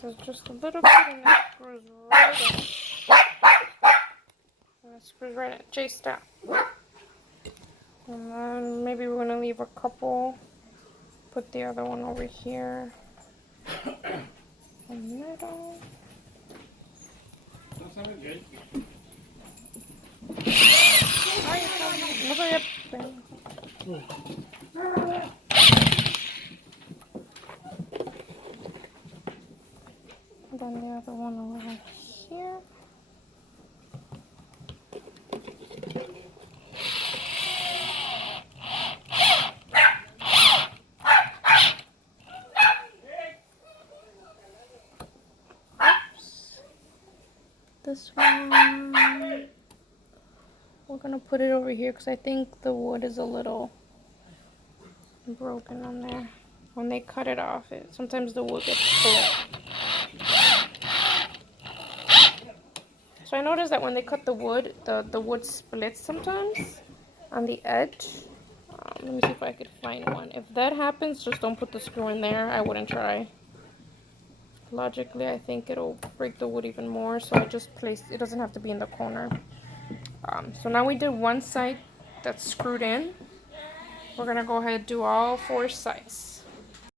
So just a little bit and that screws right in. And that screws right in. J stop. And then maybe we're gonna leave a couple. Put the other one over here. In the middle. No soy then the other one over here. Oops. This one, we're gonna put it over here because I think the wood is a little broken on there. When they cut it off, sometimes the wood gets split. So I noticed that when they cut the wood, the wood splits sometimes on the edge. Let me see if I could find one. If that happens, just don't put the screw in there. I wouldn't try. Logically, I think it'll break the wood even more, so I just placed it. Doesn't have to be in the corner. So now we did one side that's screwed in. We're gonna go ahead and do all 4 sides.